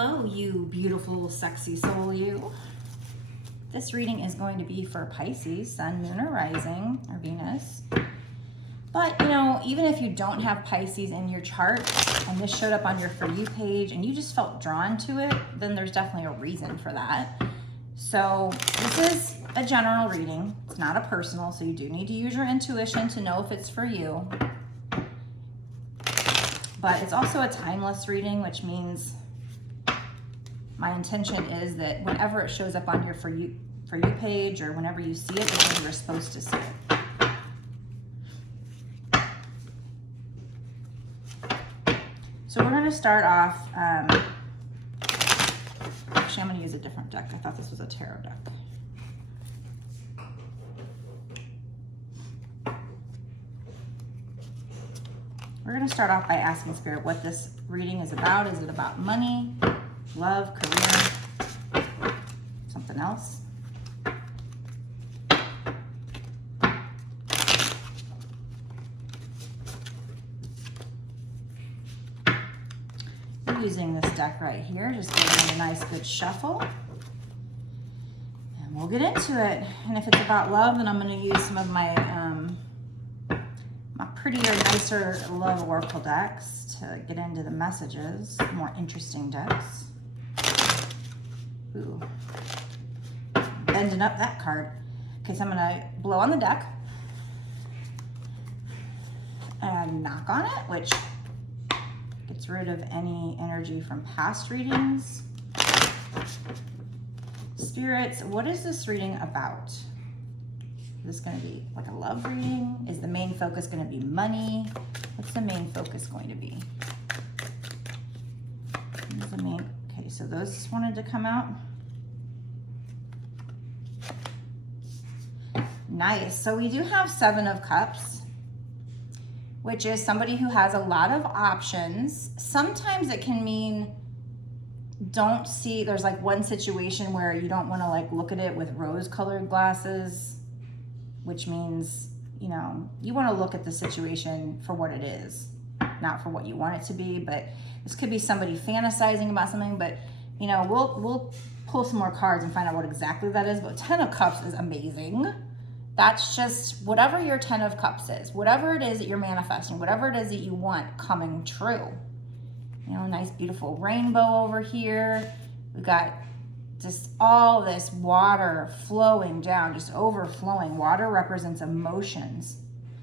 Hello, you beautiful, sexy soul, you. This reading is going to be for Pisces, Sun, Moon, or Rising, or Venus. But, you know, even if you don't have Pisces in your chart, and this showed up on your For You page, and you just felt drawn to it, then there's definitely a reason for that. So this is a general reading. It's not a personal, so you do need to use your intuition to know if it's for you. But it's also a timeless reading, which means my intention is that whenever it shows up on your For You page, or whenever you see it, it's when you're supposed to see it. So we're going to start off, actually I'm going to use a different deck. I thought this was a tarot deck. We're going to start off by asking Spirit what this reading is about. Is it about money, love, career, something else? I'm using this deck right here, just giving it a nice good shuffle. And we'll get into it. And if it's about love, then I'm going to use some of my prettier, nicer love oracle decks to get into the messages, more interesting decks. Ooh, bending up that card. Okay, so I'm gonna blow on the deck and knock on it, which gets rid of any energy from past readings. Spirits, what is this reading about? Is this going to be like a love reading? Is the main focus going to be money? What's the main focus going to be? What's the main? Okay, so those wanted to come out. Nice. So we do have Seven of Cups, which is somebody who has a lot of options. Sometimes it can mean don't see, there's like one situation where you don't want to like look at it with rose-colored glasses, which means, you know, you want to look at the situation for what it is, not for what you want it to be. But this could be somebody fantasizing about something, but, you know, we'll pull some more cards and find out what exactly that is. But 10 of Cups is amazing. That's just whatever your 10 of Cups is, whatever it is that you're manifesting, whatever it is that you want coming true. You know, nice, beautiful rainbow over here. We've got just all this water flowing down, just overflowing. Water represents emotions.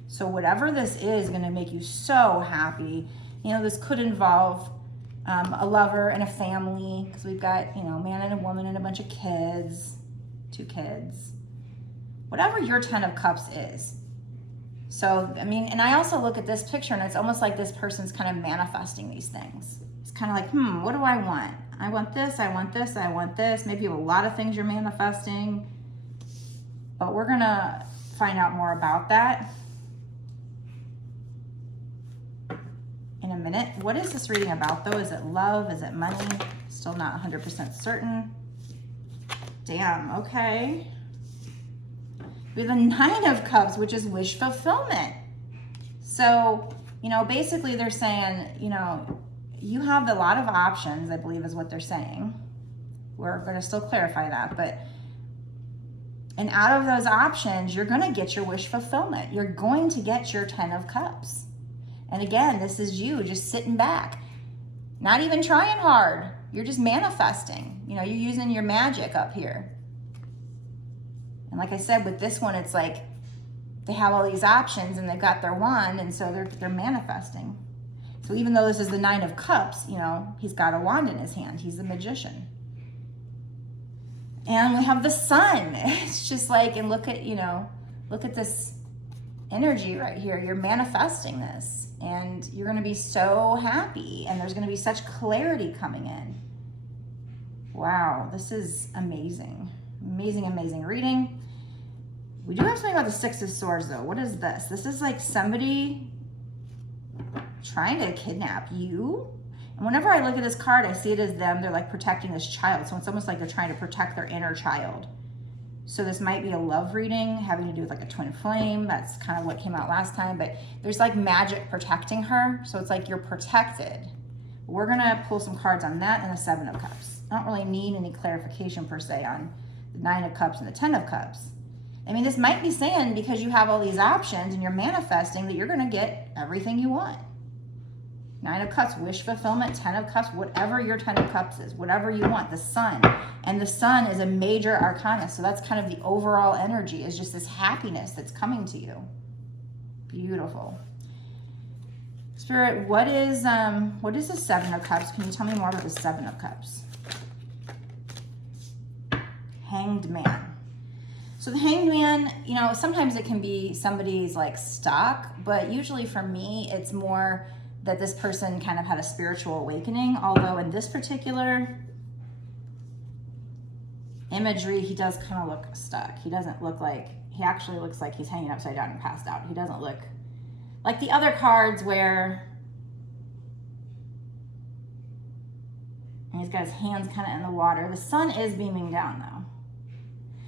So whatever this is going to make you so happy. You know, this could involve a lover and a family, because we've got, you know, man and a woman and a bunch of kids, 2 kids. Whatever your 10 of Cups is. So, I mean, and I also look at this picture and it's almost like this person's kind of manifesting these things. It's kind of like, what do I want? I want this, I want this, I want this. Maybe you have a lot of things you're manifesting, but we're gonna find out more about that in a minute. What is this reading about though? Is it love? Is it money? Still not 100% certain. Damn, okay. We have the 9 of Cups, which is wish fulfillment. So, you know, basically they're saying, you know, you have a lot of options, I believe is what they're saying. We're going to still clarify that. But, and out of those options, you're going to get your wish fulfillment. You're going to get your 10 of Cups. And again, this is you just sitting back, not even trying hard. You're just manifesting. You know, you're using your magic up here. And like I said, with this one, it's like they have all these options and they've got their wand, and so they're manifesting. So even though this is the 9 of Cups, you know, he's got a wand in his hand. He's the magician. And we have the Sun. It's just like, and look at, you know, look at this energy right here. You're manifesting this and you're going to be so happy, and there's going to be such clarity coming in. Wow, this is amazing. Amazing, amazing reading. We do have something about the 6 of Swords though. What is this? This is like somebody trying to kidnap you. And whenever I look at this card, I see it as them. They're like protecting this child. So it's almost like they're trying to protect their inner child. So this might be a love reading having to do with like a twin flame. That's kind of what came out last time. But there's like magic protecting her. So it's like you're protected. We're gonna pull some cards on that and the Seven of Cups. I don't really need any clarification per se on the Nine of Cups and the Ten of Cups. I mean, this might be saying because you have all these options and you're manifesting that you're gonna get everything you want. Nine of Cups, wish fulfillment, Ten of Cups, whatever your Ten of Cups is, whatever you want, the Sun. And the Sun is a major arcana, so that's kind of the overall energy, is just this happiness that's coming to you. Beautiful. Spirit, what is the Seven of Cups? Can you tell me more about the Seven of Cups? Hanged Man. So the Hanged Man, you know, sometimes it can be somebody's like stuck, but usually for me, it's more that this person kind of had a spiritual awakening. Although in this particular imagery, he does kind of look stuck. He doesn't look like, he actually looks like he's hanging upside down and passed out. He doesn't look like the other cards where he's got his hands kind of in the water. The sun is beaming down though.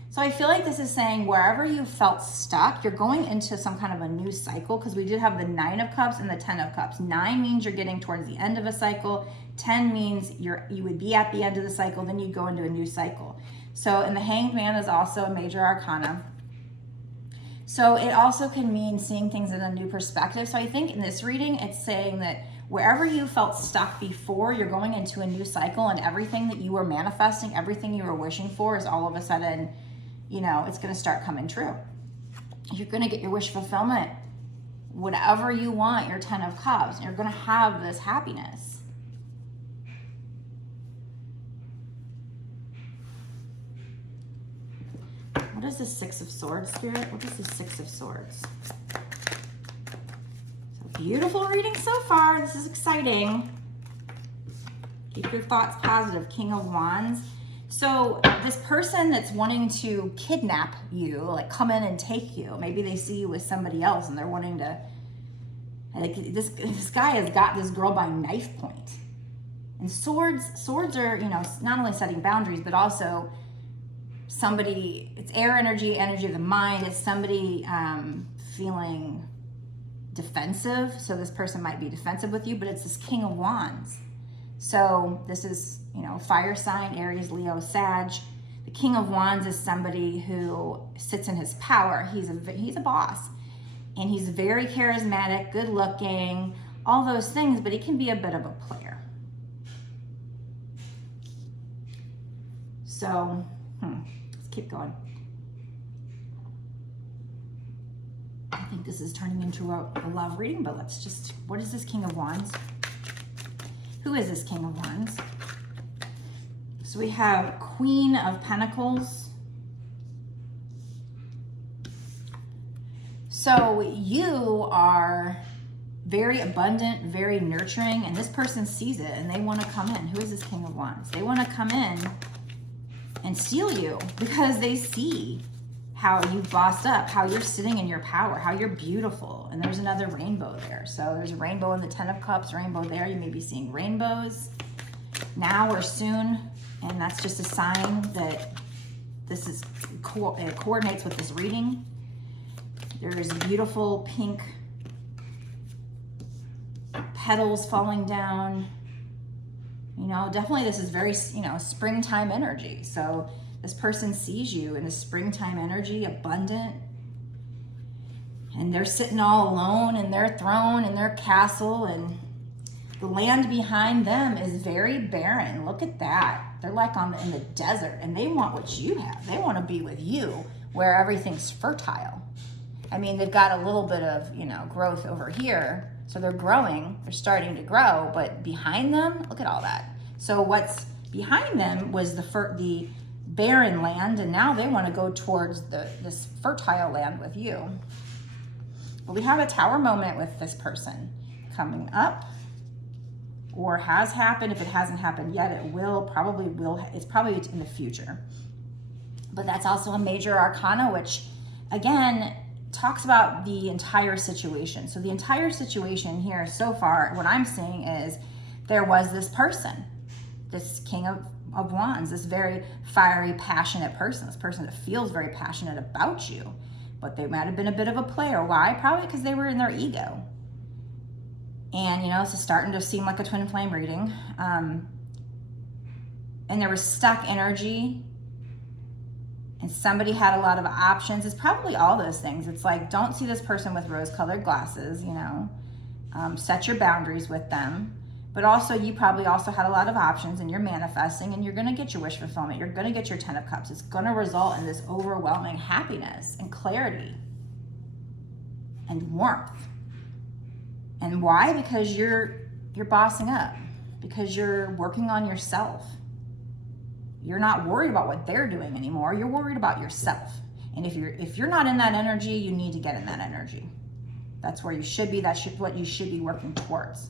So I feel like this is saying wherever you felt stuck, you're going into some kind of a new cycle, because we did have the Nine of Cups and the Ten of Cups. 9 means you're getting towards the end of a cycle. 10 means you would be at the end of the cycle, then you go into a new cycle. So, and the Hanged Man is also a major arcana. So it also can mean seeing things in a new perspective. So I think in this reading, it's saying that wherever you felt stuck before, you're going into a new cycle, and everything that you were manifesting, everything you were wishing for is all of a sudden, you know, it's going to start coming true. You're going to get your wish fulfillment. Whatever you want, your Ten of Cups, you're going to have this happiness. What is the Six of Swords, Spirit? What is the Six of Swords? So beautiful reading so far. This is exciting. Keep your thoughts positive. King of Wands. So this person that's wanting to kidnap you, like come in and take you, maybe they see you with somebody else and they're wanting to, like this guy has got this girl by knife point. And swords are, you know, not only setting boundaries, but also somebody, it's air energy, energy of the mind. It's somebody feeling defensive. So this person might be defensive with you, but it's this King of Wands. So this is, you know, fire sign, Aries, Leo, Sag. The King of Wands is somebody who sits in his power. He's a boss, and he's very charismatic, good looking, all those things, but he can be a bit of a player. So, let's keep going. I think this is turning into a love reading, but let's just, what is this King of Wands? Who is this King of Wands? So we have Queen of Pentacles. So you are very abundant, very nurturing, and this person sees it and they want to come in. Who is this King of Wands? They want to come in and steal you because they see how you've bossed up, how you're sitting in your power, how you're beautiful. And there's another rainbow there. So there's a rainbow in the Ten of Cups, rainbow there. You may be seeing rainbows now or soon. And that's just a sign that this is it coordinates with this reading. There's beautiful pink petals falling down. You know, definitely this is very, you know, springtime energy. So this person sees you in the springtime energy, abundant, and they're sitting all alone in their throne, in their castle, and the land behind them is very barren. Look at that. They're like in the desert, and they want what you have. They want to be with you where everything's fertile. I mean, they've got a little bit of, you know, growth over here, so they're growing, they're starting to grow, but behind them, look at all that. So what's behind them was the barren land, and now they want to go towards this fertile land with you. But we have a tower moment with this person coming up, or has happened. If it hasn't happened yet, it probably will. It's probably in the future. But that's also a major arcana, which again talks about the entire situation. So the entire situation here so far, what I'm seeing is there was this person, this King of Wands, this very fiery, passionate person, this person that feels very passionate about you, but they might have been a bit of a player. Why? Probably because they were in their ego. And, you know, this is starting to seem like a twin flame reading. And there was stuck energy, and somebody had a lot of options. It's probably all those things. It's like, don't see this person with rose-colored glasses, you know. Set your boundaries with them. But also, you probably also had a lot of options, and you're manifesting, and you're going to get your wish fulfillment. You're going to get your 10 of Cups. It's going to result in this overwhelming happiness and clarity and warmth. And why? Because you're bossing up. Because you're working on yourself. You're not worried about what they're doing anymore. You're worried about yourself. And if you're not in that energy, you need to get in that energy. That's where you should be. That's what you should be working towards.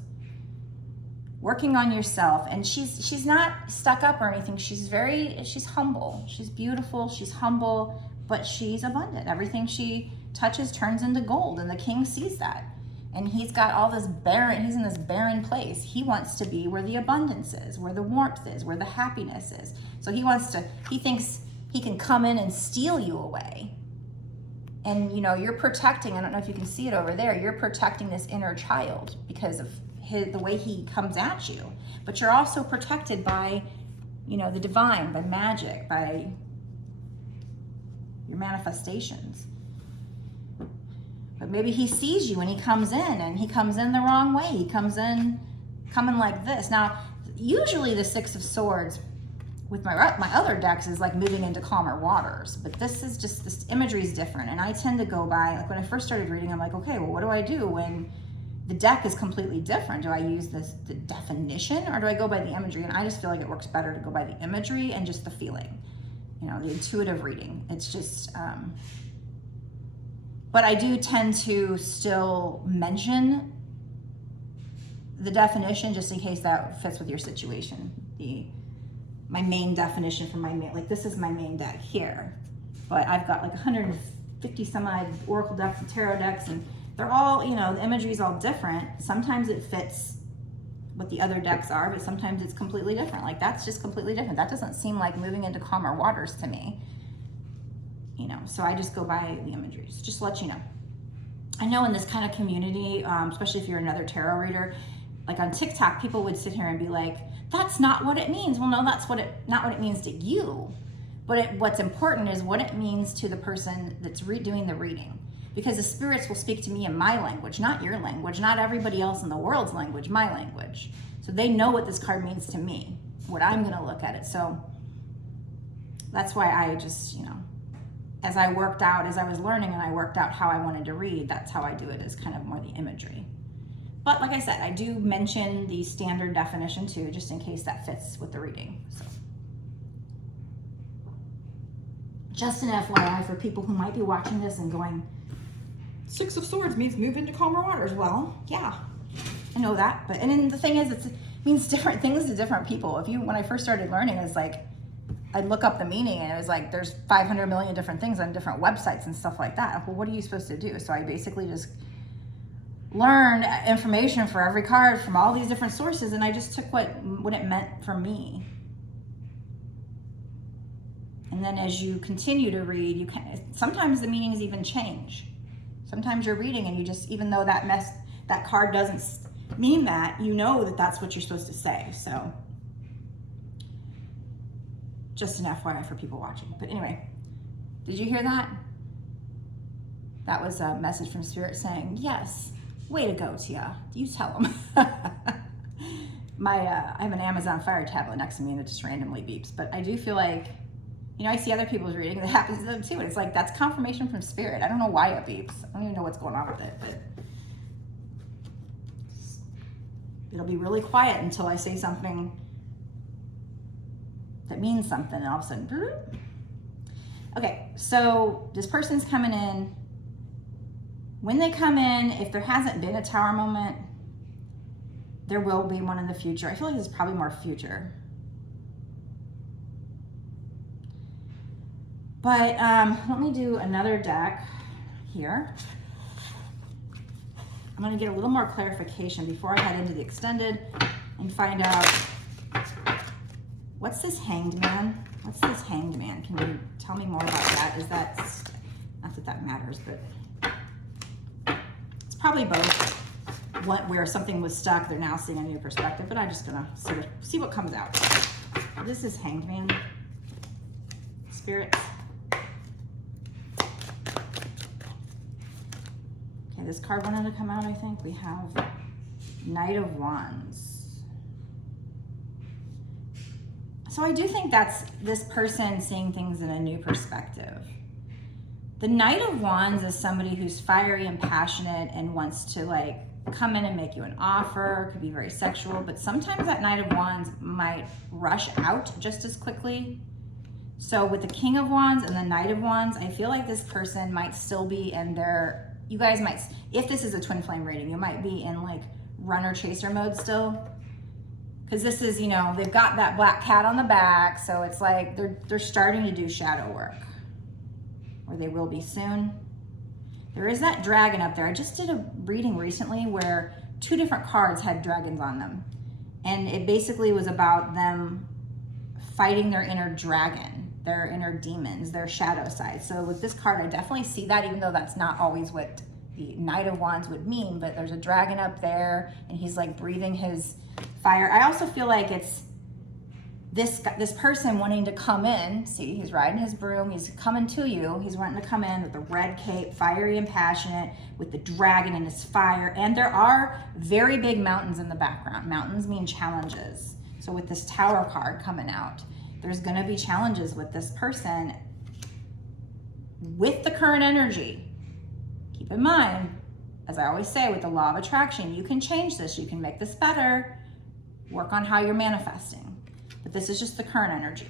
Working on yourself. And she's not stuck up or anything. She's humble. She's beautiful. She's humble, but she's abundant. Everything she touches turns into gold, and the king sees that. And he's got all this barren, he's in this barren place. He wants to be where the abundance is, where the warmth is, where the happiness is. So he thinks he can come in and steal you away. And, you know, you're protecting, I don't know if you can see it over there, you're protecting this inner child because of the way he comes at you. But you're also protected by, you know, the divine, by magic, by your manifestations. But maybe he sees you and he comes in, and he comes in the wrong way. He comes in coming like this. Now, usually the Six of Swords with my other decks is like moving into calmer waters. But this imagery is different. And I tend to go by, like when I first started reading, I'm like, okay, well, what do I do when the deck is completely different? Do I use the definition, or do I go by the imagery? And I just feel like it works better to go by the imagery and just the feeling, you know, the intuitive reading. It's just... But I do tend to still mention the definition just in case that fits with your situation. My main definition for like this is my main deck here. But I've got like 150 some odd oracle decks and tarot decks, and they're all, you know, the imagery is all different. Sometimes it fits what the other decks are, but sometimes it's completely different. Like that's just completely different. That doesn't seem like moving into calmer waters to me. You know, so I just go by the imageries, just to let you know. I know in this kind of community, especially if you're another tarot reader, like on TikTok, people would sit here and be like, that's not what it means. Well, no, that's not what it means to you. But what's important is what it means to the person that's doing the reading. Because the spirits will speak to me in my language, not your language, not everybody else in the world's language, my language. So they know what this card means to me, what I'm going to look at it. So that's why I just, you know, as I was learning and I worked out how I wanted to read, that's how I do it, is kind of more the imagery. But like I said, I do mention the standard definition too, just in case that fits with the reading. So, just an FYI for people who might be watching this and going, Six of Swords means move into calmer waters. Well, yeah, I know that. And then the thing is, it means different things to different people. When I first started learning, it's like, I'd look up the meaning and it was like, there's 500 million different things on different websites and stuff like that. Well, what are you supposed to do? So I basically just learned information for every card from all these different sources, and I just took what it meant for me. And then as you continue to read, sometimes the meanings even change. Sometimes you're reading and you just, even though that card doesn't mean that, you know that that's what you're supposed to say. So just an FYI for people watching. But anyway, did you hear that? That was a message from Spirit saying, yes, way to go, Tia. You tell them. I have an Amazon Fire tablet next to me and it just randomly beeps. But I do feel like, you know, I see other people's reading that happens to them too. And it's like, that's confirmation from Spirit. I don't know why it beeps. I don't even know what's going on with it, but it'll be really quiet until I say something that means something, and all of a sudden, okay, so this person's coming in. When they come in, if there hasn't been a Tower moment, there will be one in the future. I feel like there's probably more future. But let me do another deck here. I'm gonna get a little more clarification before I head into the extended and find out, what's this Hanged Man? What's this Hanged Man? Can you tell me more about that? Is that, not that that matters, but it's probably both. where something was stuck, they're now seeing a new perspective, but I'm just gonna see what comes out. This is Hanged Man. Spirits. Okay, this card wanted to come out, I think. We have Knight of Wands. So I do think that's this person seeing things in a new perspective. The Knight of Wands is somebody who's fiery and passionate and wants to like come in and make you an offer, could be very sexual, but sometimes that Knight of Wands might rush out just as quickly. So with the King of Wands and the Knight of Wands, I feel like this person might still be in their, you guys might, if this is a twin flame reading, you might be in like runner chaser mode still. Because this is, you know, they've got that black cat on the back, so it's like they're starting to do shadow work. Or they will be soon. There is that dragon up there. I just did a reading recently where 2 different cards had dragons on them. And it basically was about them fighting their inner dragon, their inner demons, their shadow side. So with this card, I definitely see that, even though that's not always what the Knight of Wands would mean, but there's a dragon up there and he's like breathing his fire. I also feel like it's this person wanting to come in. See, he's riding his broom, he's coming to you, he's wanting to come in with the red cape, fiery and passionate, with the dragon and his fire. And there are very big mountains in the background. Mountains mean challenges. So with this Tower card coming out, there's gonna be challenges with this person with the current energy. Keep in mind, as I always say, with the law of attraction, you can change this, you can make this better, work on how you're manifesting. But this is just the current energy.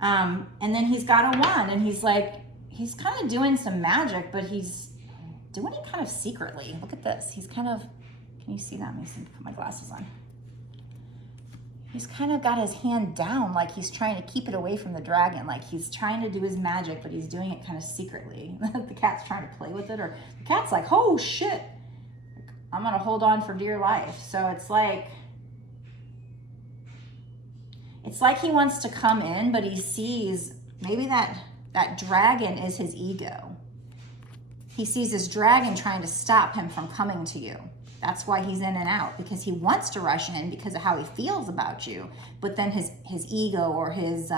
And then he's got a wand and he's like, he's kind of doing some magic, but he's doing it kind of secretly. Look at this. He's kind of, can you see that? Let me see, put my glasses on. He's kind of got his hand down, like he's trying to keep it away from the dragon. Like he's trying to do his magic, but he's doing it kind of secretly. The cat's trying to play with it, or the cat's like, oh shit, I'm gonna hold on for dear life. So it's like he wants to come in, but he sees maybe that dragon is his ego. He sees this dragon trying to stop him from coming to you. That's why he's in and out, because he wants to rush in because of how he feels about you. But then his ego or his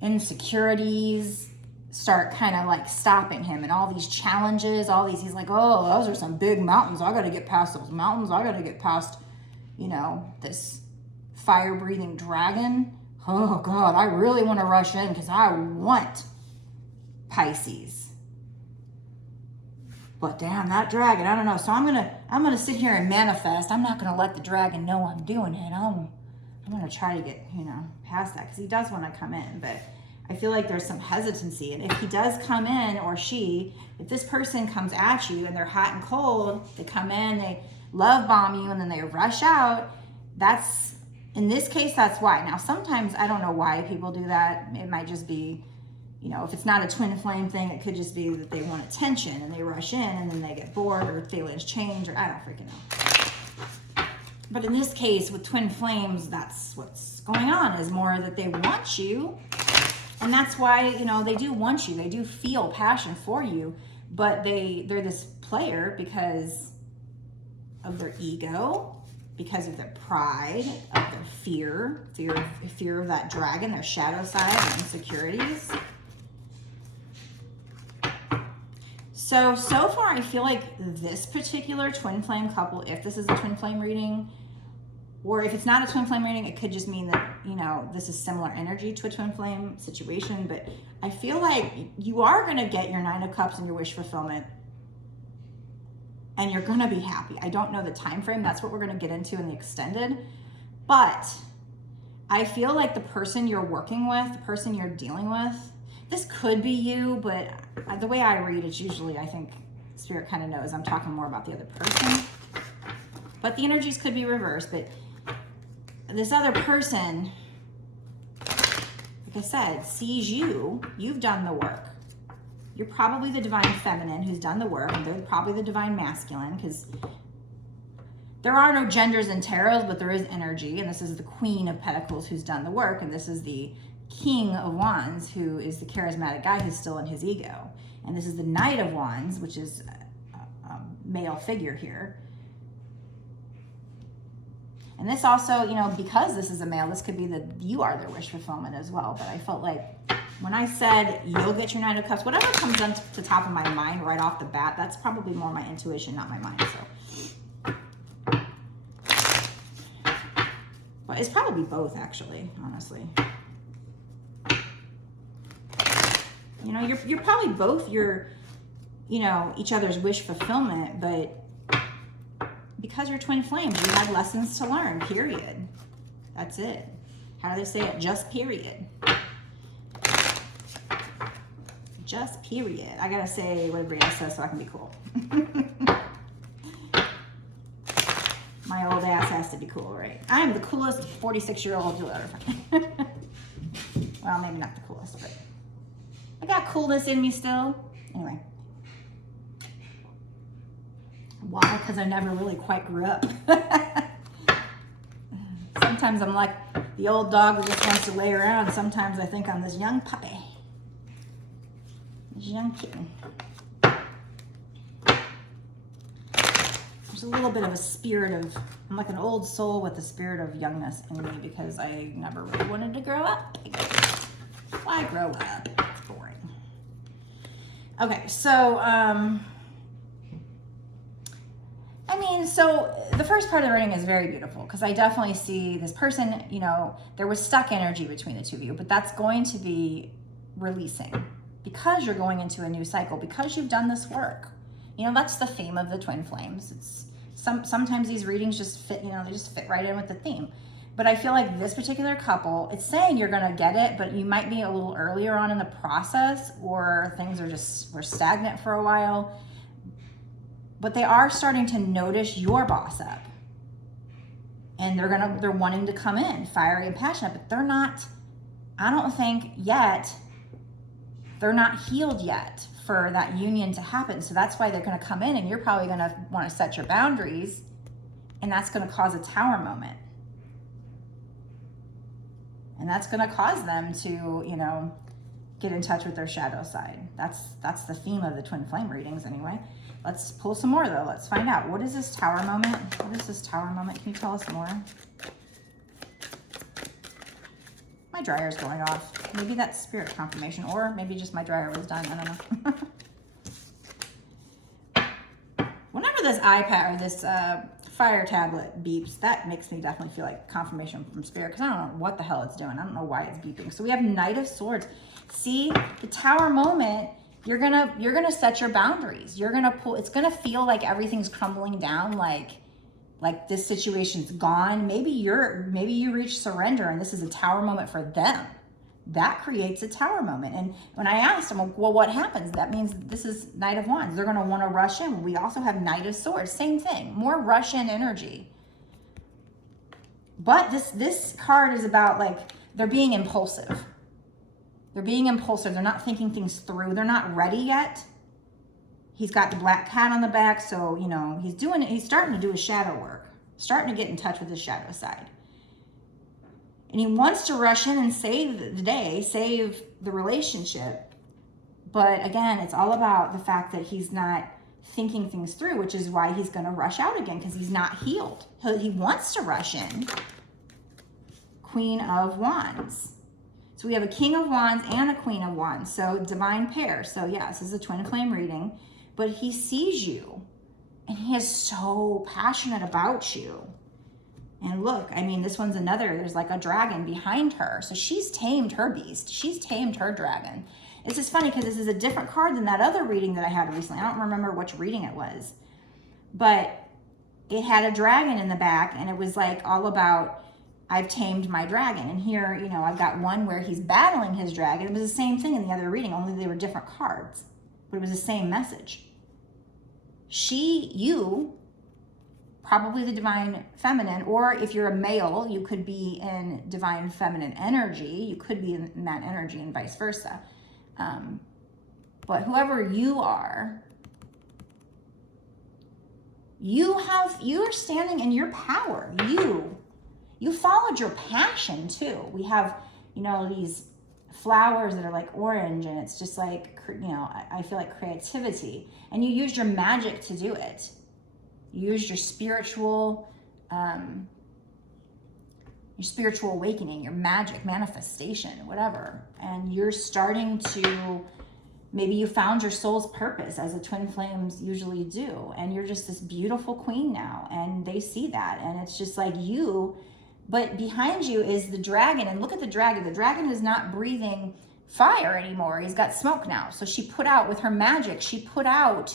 insecurities start kind of like stopping him, and all these challenges, all these, he's like, oh, those are some big mountains. I got to get past those mountains. I got to get past, you know, this fire-breathing dragon. Oh God, I really want to rush in because I want Pisces. But damn, that dragon, I don't know. So I'm gonna sit here and manifest. I'm not gonna let the dragon know I'm doing it. I'm gonna try to get, you know, past that, because he does want to come in, but I feel like there's some hesitancy. And if he does come in, or she, if this person comes at you and they're hot and cold, they come in, they love bomb you, and then they rush out, that's, in this case, that's why. Now, sometimes I don't know why people do that. It might just be, you know, if it's not a twin flame thing, it could just be that they want attention and they rush in and then they get bored, or feelings change, or I don't freaking know. But in this case, with twin flames, that's what's going on, is more that they want you. And that's why, you know, they do want you. They do feel passion for you, but they're this player because of their ego, because of their pride, of their fear of that dragon, their shadow side, and insecurities. So far, I feel like this particular twin flame couple, if this is a twin flame reading, or if it's not a twin flame reading, it could just mean that, you know, this is similar energy to a twin flame situation. But I feel like you are going to get your 9 of Cups and your wish fulfillment, and you're going to be happy. I don't know the time frame. That's what we're going to get into in the extended. But I feel like the person you're working with, the person you're dealing with, this could be you, but the way I read, it's usually, I think Spirit kind of knows I'm talking more about the other person. But the energies could be reversed. But this other person, like I said, sees you. You've done the work. You're probably the divine feminine who's done the work, and they're probably the divine masculine, because there are no genders in tarot, but there is energy, and this is the Queen of Pentacles who's done the work, and this is the King of Wands, who is the charismatic guy who's still in his ego. And this is the Knight of Wands, which is a male figure here. And this also, you know, because this is a male, this could be that you are their wish fulfillment as well. But I felt like when I said you'll get your Knight of Cups, whatever comes on to the top of my mind right off the bat, that's probably more my intuition, not my mind. So, but it's probably both, actually, honestly. You know, you're probably both your, you know, each other's wish fulfillment, but because you're twin flames, you had lessons to learn, period. That's it. How do they say it? Just period. Just period. I gotta say what Brianna says so I can be cool. My old ass has to be cool, right? I am the coolest 46-year-old you'll ever find. Well, maybe not the coolest, but I got coolness in me still. Anyway. Why? Because I never really quite grew up. Sometimes I'm like the old dog that just wants to lay around. Sometimes I think I'm this young puppy. This young kitten. There's a little bit of a spirit of, I'm like an old soul with a spirit of youngness in me because I never really wanted to grow up. Why grow up? It's boring. Okay, so, so the first part of the reading is very beautiful because I definitely see this person, you know, there was stuck energy between the two of you, but that's going to be releasing because you're going into a new cycle, because you've done this work. You know, that's the theme of the twin flames. It's sometimes these readings just fit, you know, they just fit right in with the theme. But I feel like this particular couple, it's saying you're going to get it, but you might be a little earlier on in the process, or things were stagnant for a while. But they are starting to notice your boss up. And they're wanting to come in fiery and passionate, but they're not, I don't think yet, they're not healed yet for that union to happen. So that's why they're going to come in, and you're probably going to want to set your boundaries, and that's going to cause a tower moment. And that's going to cause them to, you know, get in touch with their shadow side. That's the theme of the twin flame readings anyway. Let's pull some more though. Let's find out. What is this tower moment? What is this tower moment? Can you tell us more? My dryer's going off. Maybe that's spirit confirmation, or maybe just my dryer was done. I don't know. Whenever this iPad or this fire tablet beeps, that makes me definitely feel like confirmation from spirit, because I don't know what the hell it's doing. I don't know why it's beeping. So we have Knight of Swords. See, the tower moment, you're gonna set your boundaries. You're gonna pull, it's gonna feel like everything's crumbling down, like this situation's gone. Maybe you reach surrender and this is a tower moment for them. That creates a tower moment. And when I asked them, well, what happens? That means this is Knight of Wands. They're gonna wanna rush in. We also have Knight of Swords, same thing, more rush in energy. But this card is about, like, they're being impulsive. They're being impulsive. They're not thinking things through. They're not ready yet. He's got the black cat on the back, so, you know, he's starting to do his shadow work, starting to get in touch with his shadow side. And he wants to rush in and save the day, save the relationship. But again, it's all about the fact that he's not thinking things through, which is why he's going to rush out again, because he's not healed. He wants to rush in. Queen of Wands. So we have a King of Wands and a Queen of Wands. So divine pair. So yeah, this is a twin flame reading. But he sees you. And he is so passionate about you. And look, I mean, this one's another. There's like a dragon behind her. So she's tamed her beast. She's tamed her dragon. This is funny because this is a different card than that other reading that I had recently. I don't remember which reading it was. But it had a dragon in the back. And it was like all about, I've tamed my dragon. And here, you know, I've got one where he's battling his dragon. It was the same thing in the other reading, only they were different cards. But it was the same message. You, probably the divine feminine, or if you're a male, you could be in divine feminine energy. You could be in that energy and vice versa. But whoever you are, you're standing in your power. You followed your passion too. We have, you know, these flowers that are like orange, and it's just like, you know, I feel like creativity. And you used your magic to do it. You used your spiritual awakening, your magic, manifestation, whatever. And you're starting to, maybe you found your soul's purpose, as the twin flames usually do. And you're just this beautiful queen now. And they see that. And it's just like you, but behind you is the dragon. And look at the dragon. The dragon is not breathing fire anymore. He's got smoke now. So she put out, with her magic, she put out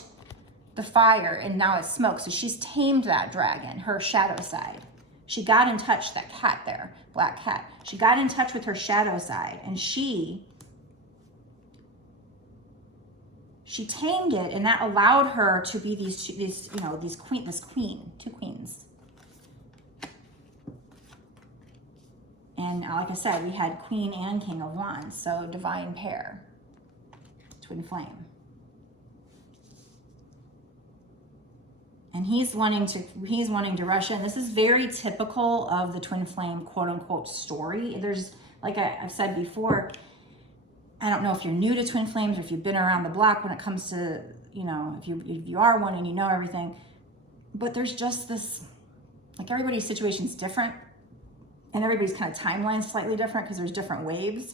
the fire, and now it's smoke. So she's tamed that dragon, her shadow side. She got in touch, that cat there, black cat. She got in touch with her shadow side, and she tamed it, and that allowed her to be two queens. And like I said, we had Queen and King of Wands, so divine pair, twin flame. And he's wanting to rush in. This is very typical of the twin flame, quote unquote, story. There's, like I've said before, I don't know if you're new to twin flames or if you've been around the block when it comes to, you know, if you are one and you know everything, but there's just this, like, everybody's situation's different, and everybody's kind of timeline's slightly different because there's different waves,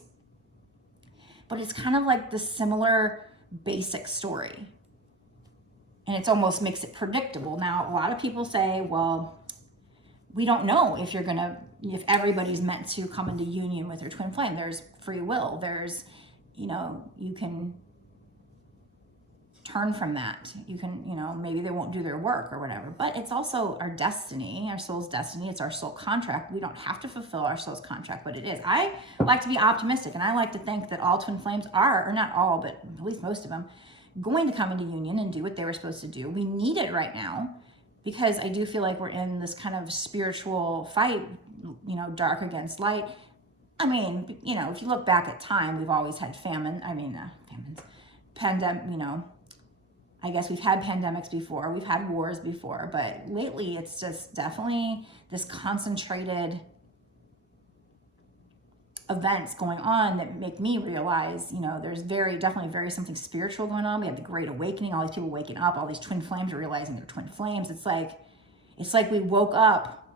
but it's kind of like the similar basic story. And it almost makes it predictable. Now, a lot of people say, well, we don't know if everybody's meant to come into union with their twin flame. There's free will. There's, you know, you can turn from that. You can, you know, maybe they won't do their work or whatever. But it's also our destiny, our soul's destiny. It's our soul contract. We don't have to fulfill our soul's contract, but it is. I like to be optimistic, and I like to think that all twin flames are, or not all, but at least most of them, going to come into union and do what they were supposed to do. We need it right now, because I do feel like we're in this kind of spiritual fight, you know, dark against light. I mean, you know, if you look back at time, we've always had famines, pandemic, you know, I guess we've had pandemics before, we've had wars before, but lately it's just definitely this concentrated events going on that make me realize, you know, there's definitely very something spiritual going on. We have the Great Awakening, all these people waking up, all these twin flames are realizing they're twin flames. It's like we woke up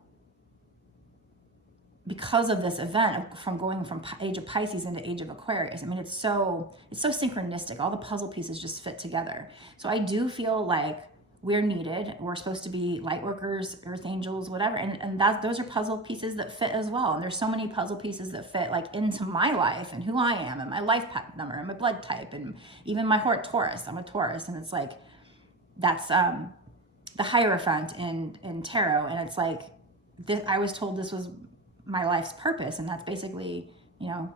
because of this event, from going from age of Pisces into age of Aquarius. I mean, it's so synchronistic. All the puzzle pieces just fit together. So I do feel like we're needed. We're supposed to be light workers, earth angels, whatever. And those are puzzle pieces that fit as well. And there's so many puzzle pieces that fit, like, into my life and who I am and my life path number and my blood type and even my Taurus. I'm a Taurus. And it's like, that's the Hierophant in tarot. And it's like, I was told this was my life's purpose. And that's basically, you know,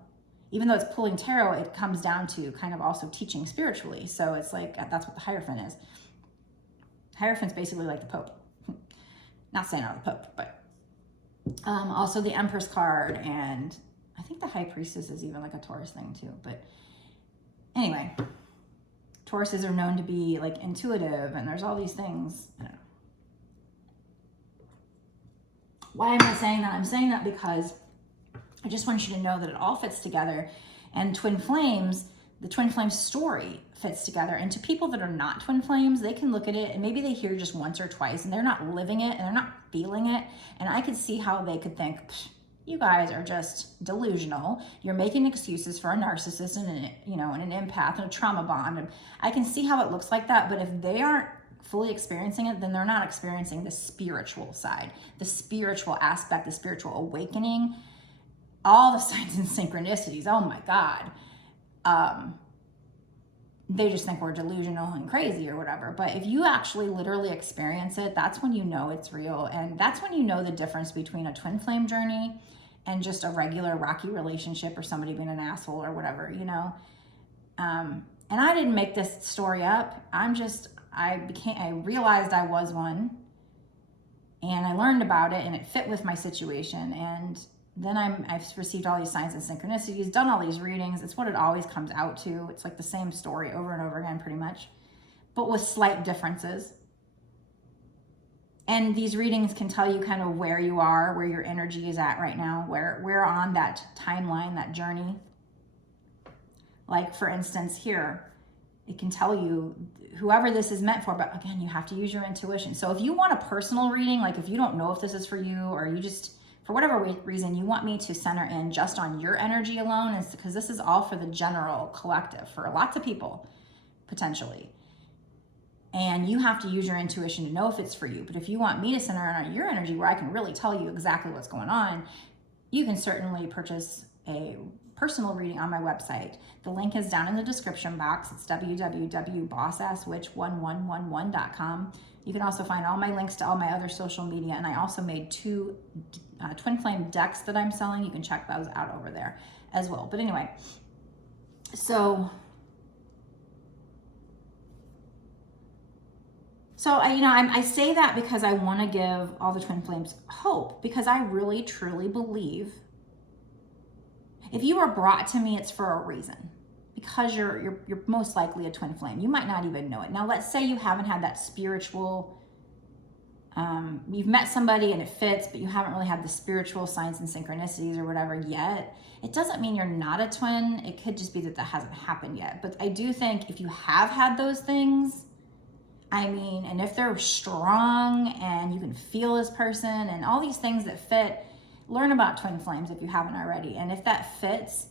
even though it's pulling tarot, it comes down to kind of also teaching spiritually. So it's like, that's what the Hierophant is. Hierophant's basically like the Pope. Not saying I'm the Pope, but also the Empress card, and I think the High Priestess is even like a Taurus thing too. But anyway, Tauruses are known to be like intuitive, and there's all these things. I don't know. Why am I saying that? I'm saying that because I just want you to know that it all fits together, and twin flames, the twin flame story fits together. And to people that are not twin flames, they can look at it and maybe they hear just once or twice and they're not living it and they're not feeling it. And I could see how they could think, you guys are just delusional. You're making excuses for a narcissist and an empath and a trauma bond. And I can see how it looks like that. But if they aren't fully experiencing it, then they're not experiencing the spiritual side, the spiritual aspect, the spiritual awakening, all the signs and synchronicities. Oh my God. They just think we're delusional and crazy or whatever. But if you actually literally experience it, that's when you know it's real. And that's when you know the difference between a twin flame journey and just a regular rocky relationship or somebody being an asshole or whatever, you know. And I didn't make this story up. I realized I was one, and I learned about it, and it fit with my situation. And then I've received all these signs and synchronicities, done all these readings. It's what it always comes out to. It's like the same story over and over again, pretty much, but with slight differences. And these readings can tell you kind of where you are, where your energy is at right now, where on that timeline, that journey. Like for instance here, it can tell you whoever this is meant for, but again, you have to use your intuition. So if you want a personal reading, like if you don't know if this is for you, or you just, for whatever reason, you want me to center in just on your energy alone, is because this is all for the general collective, for lots of people, potentially. And you have to use your intuition to know if it's for you. But if you want me to center in on your energy, where I can really tell you exactly what's going on, you can certainly purchase a personal reading on my website. The link is down in the description box. It's www.bossasswitch1111.com. You can also find all my links to all my other social media, and I also made 2 Twinflame decks that I'm selling. You can check those out over there as well. But anyway, so I say that because I want to give all the twin flames hope, because I really truly believe if you are brought to me, it's for a reason, because you're most likely a twin flame. You might not even know it. Now, let's say you haven't had that spiritual, you've met somebody and it fits, but you haven't really had the spiritual signs and synchronicities or whatever yet. It doesn't mean you're not a twin. It could just be that hasn't happened yet. But I do think if you have had those things, and if they're strong and you can feel this person and all these things that fit, learn about twin flames if you haven't already. And if that fits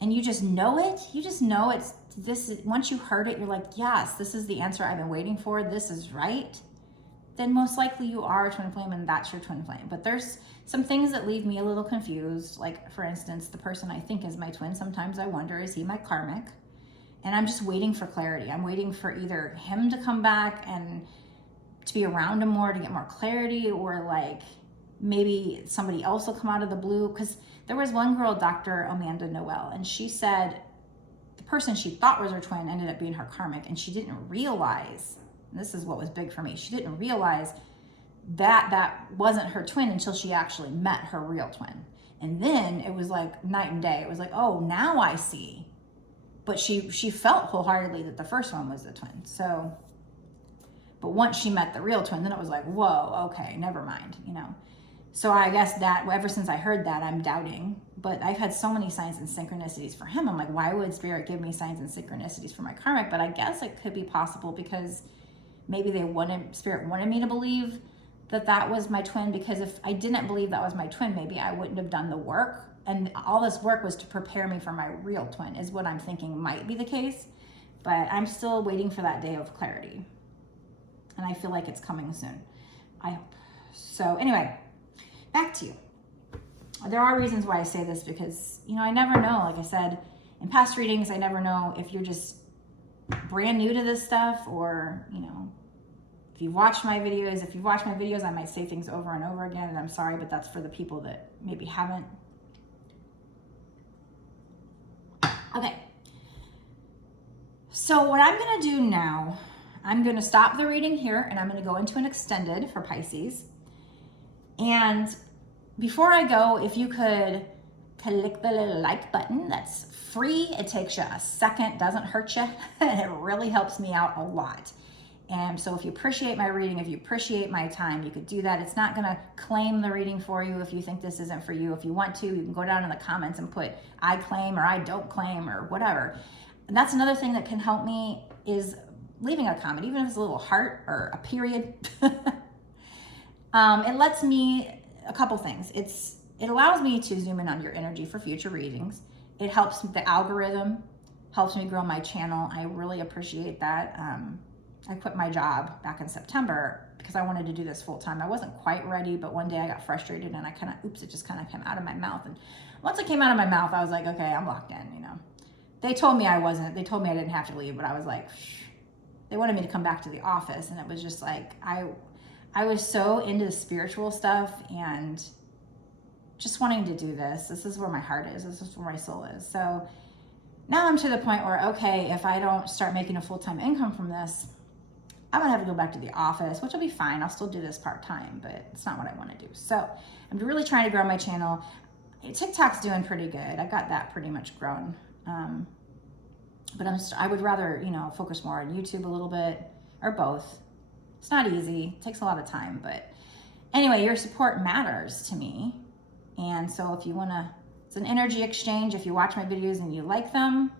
and you just know it, it's this. Once you heard it, you're like, yes, this is the answer I've been waiting for. This is right. Then most likely you are a twin flame and that's your twin flame. But there's some things that leave me a little confused. Like for instance, the person I think is my twin, sometimes I wonder, is he my karmic? And I'm just waiting for clarity. I'm waiting for either him to come back and to be around him more to get more clarity, or like maybe somebody else will come out of the blue. Because there was one girl, Dr. Amanda Noel, and she said the person she thought was her twin ended up being her karmic, and she didn't realize, and this is what was big for me, she didn't realize that wasn't her twin until she actually met her real twin. And then it was like night and day. It was like, oh, now I see. But she felt wholeheartedly that the first one was the twin. So, but once she met the real twin, then it was like, whoa, okay, never mind, So I guess that ever since I heard that, I'm doubting. But I've had so many signs and synchronicities for him. I'm like, why would Spirit give me signs and synchronicities for my karmic? But I guess it could be possible because maybe Spirit wanted me to believe that was my twin, because if I didn't believe that was my twin, maybe I wouldn't have done the work. And all this work was to prepare me for my real twin, is what I'm thinking might be the case. But I'm still waiting for that day of clarity. And I feel like it's coming soon. I hope. So anyway, back to you. There are reasons why I say this, because, I never know. Like I said, in past readings, I never know if you're just brand new to this stuff, or, if you've watched my videos. If you've watched my videos, I might say things over and over again, and I'm sorry, but that's for the people that maybe haven't. Okay. So what I'm going to do now, I'm going to stop the reading here, and I'm going to go into an extended for Pisces. And before I go, if you could click the little like button, that's free. It takes you a second, doesn't hurt you. It really helps me out a lot. And so if you appreciate my reading, if you appreciate my time, you could do that. It's not going to claim the reading for you if you think this isn't for you. If you want to, you can go down in the comments and put I claim or I don't claim or whatever. And that's another thing that can help me, is leaving a comment, even if it's a little heart or a period. It lets me a couple things. It allows me to zoom in on your energy for future readings. It helps the algorithm, helps me grow my channel. I really appreciate that. I quit my job back in September because I wanted to do this full time. I wasn't quite ready, but one day I got frustrated and it just kind of came out of my mouth. And once it came out of my mouth, I was like, okay, I'm locked in, They told me I wasn't. They told me I didn't have to leave, but I was like, they wanted me to come back to the office. And it was just like, I was so into the spiritual stuff and just wanting to do this. This is where my heart is. This is where my soul is. So now I'm to the point where, okay, if I don't start making a full-time income from this, I'm gonna have to go back to the office, which will be fine. I'll still do this part-time, but it's not what I wanna do. So I'm really trying to grow my channel. TikTok's doing pretty good. I got that pretty much grown. But I would rather, focus more on YouTube a little bit, or both. It's not easy, it takes a lot of time, but anyway, your support matters to me. And so if you wanna, it's an energy exchange. If you watch my videos and you like them,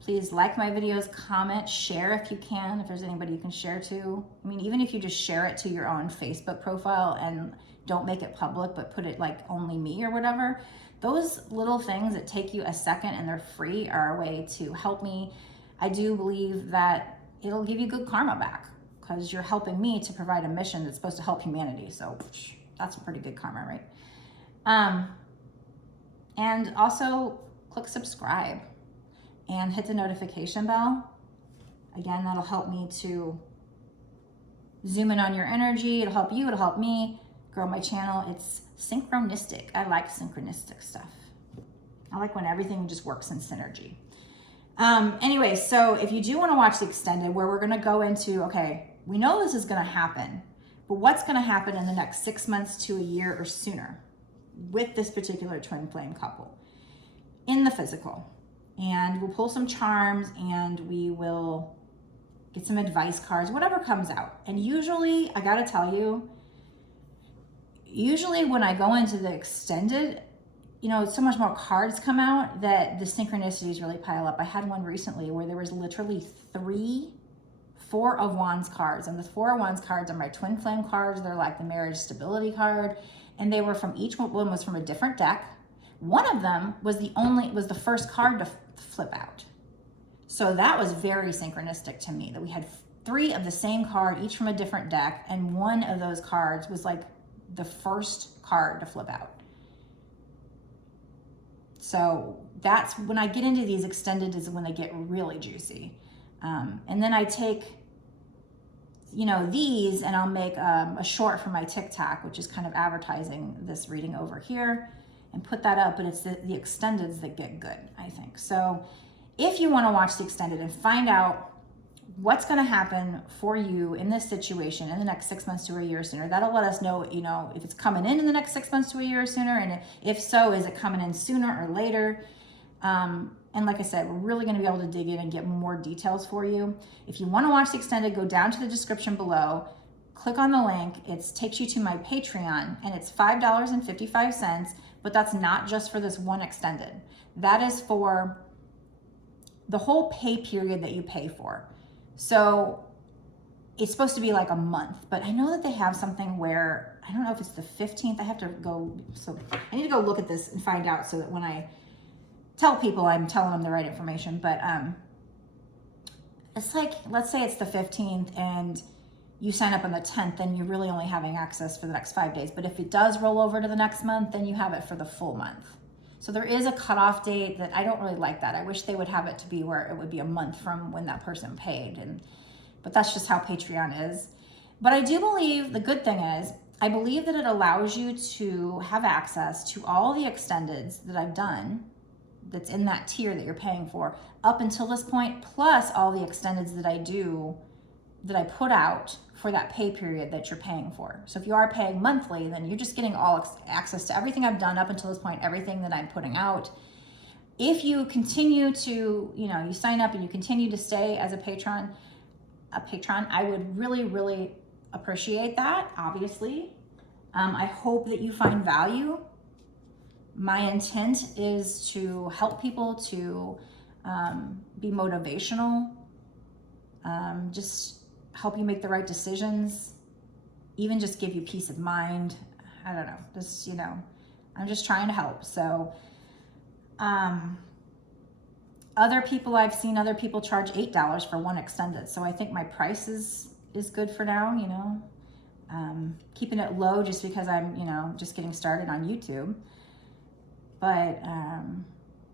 Please like my videos, comment, share if you can, if there's anybody you can share to. I mean, even if you just share it to your own Facebook profile and don't make it public, but put it like only me or whatever. Those little things that take you a second and they're free are a way to help me. I do believe that it'll give you good karma back because you're helping me to provide a mission that's supposed to help humanity. So that's pretty good karma, right? And also click subscribe and hit the notification bell. Again, that'll help me to zoom in on your energy. It'll help you, it'll help me grow my channel. It's synchronistic. I like synchronistic stuff. I like when everything just works in synergy. Anyway, so if you do want to watch the extended, where we're going to go into, okay, we know this is going to happen, but what's going to happen in the next 6 months to a year or sooner with this particular twin flame couple in the physical? And we'll pull some charms and we will get some advice cards, whatever comes out. And usually, I gotta tell you, usually when I go into the extended, you know, so much more cards come out that the synchronicities really pile up. I had one recently where there was literally 4 of Wands cards. And the 4 of Wands cards are my twin flame cards. They're like the marriage stability card. And they were from, each one was from a different deck. One of them was the first card to flip out. So that was very synchronistic to me that we had 3 of the same card, each from a different deck. And one of those cards was like the first card to flip out. So that's when I get into these extended is when they get really juicy. And then I take, you know, these and I'll make a short for my TikTok, which is kind of advertising this reading over here, and put that up, but it's the extendeds that get good, I think. So if you want to watch the extended and find out what's going to happen for you in this situation in the next 6 months to a year sooner, that'll let us know, you know, if it's coming in the next 6 months to a year sooner, and if so, is it coming in sooner or later? And like I said, we're really going to be able to dig in and get more details for you. If you want to watch the extended, go down to the description below, click on the link. It takes you to my Patreon, and it's $5.55, but that's not just for this one extended. That is for the whole pay period that you pay for. So it's supposed to be like a month, but I know that they have something where, I don't know if it's the 15th. I have to go, so I need to go look at this and find out so that when I tell people, I'm telling them the right information. But it's like, let's say it's the 15th and you sign up on the 10th, then you're really only having access for the next 5 days. But if it does roll over to the next month, then you have it for the full month. So there is a cutoff date that I don't really like that. I wish they would have it to be where it would be a month from when that person paid. But that's just how Patreon is. But I do believe the good thing is, I believe that it allows you to have access to all the extendeds that I've done that's in that tier that you're paying for up until this point, plus all the extendeds that I do, that I put out for that pay period that you're paying for. So if you are paying monthly, then you're just getting all access to everything I've done up until this point, everything that I'm putting out. If you continue to, you know, you sign up and you continue to stay as a patron, I would really, really appreciate that, obviously. I hope that you find value. My intent is to help people to be motivational, just help you make the right decisions, even just give you peace of mind. I don't know, just, you know, I'm just trying to help. So other people, I've seen other people charge $8 for one extended. So I think my price is good for now, you know, keeping it low just because I'm, you know, just getting started on YouTube. But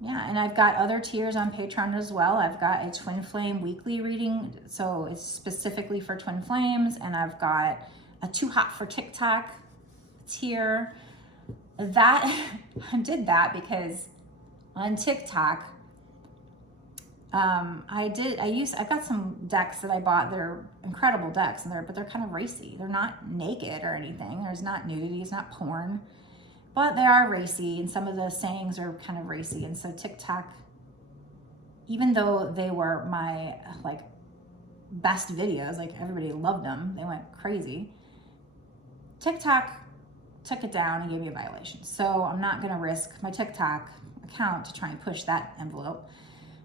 yeah, and I've got other tiers on Patreon as well. I've got a Twin Flame weekly reading, so it's specifically for Twin Flames, and I've got a Too Hot for TikTok tier. That I did that because on TikTok, I've got some decks that I bought. They're incredible decks, but they're kind of racy. They're not naked or anything. There's not nudity. It's not porn. But they are racy, and some of the sayings are kind of racy. And so TikTok, even though they were my like best videos, like everybody loved them, they went crazy, TikTok took it down and gave me a violation. So I'm not gonna risk my TikTok account to try and push that envelope.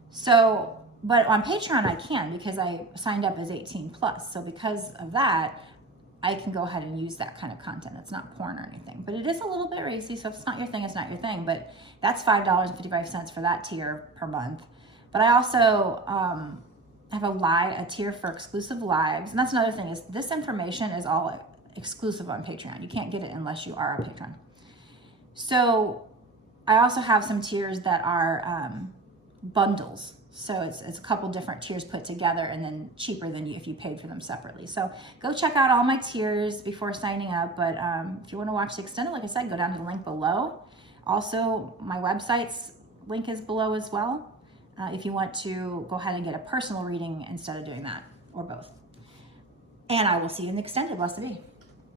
So but on Patreon I can, because I signed up as 18 plus. So because of that, I can go ahead and use that kind of content. It's not porn or anything, but it is a little bit racy. So if it's not your thing, it's not your thing. But that's $5.55 for that tier per month. But I also have a tier for exclusive lives. And that's another thing, is this information is all exclusive on Patreon. You can't get it unless you are a patron. So I also have some tiers that are bundles. So it's a couple different tiers put together, and then cheaper than if you paid for them separately. So go check out all my tiers before signing up. But if you want to watch the extended, like I said, go down to the link below. Also, my website's link is below as well, if you want to go ahead and get a personal reading instead of doing that, or both. And I will see you in the extended. Blessed be.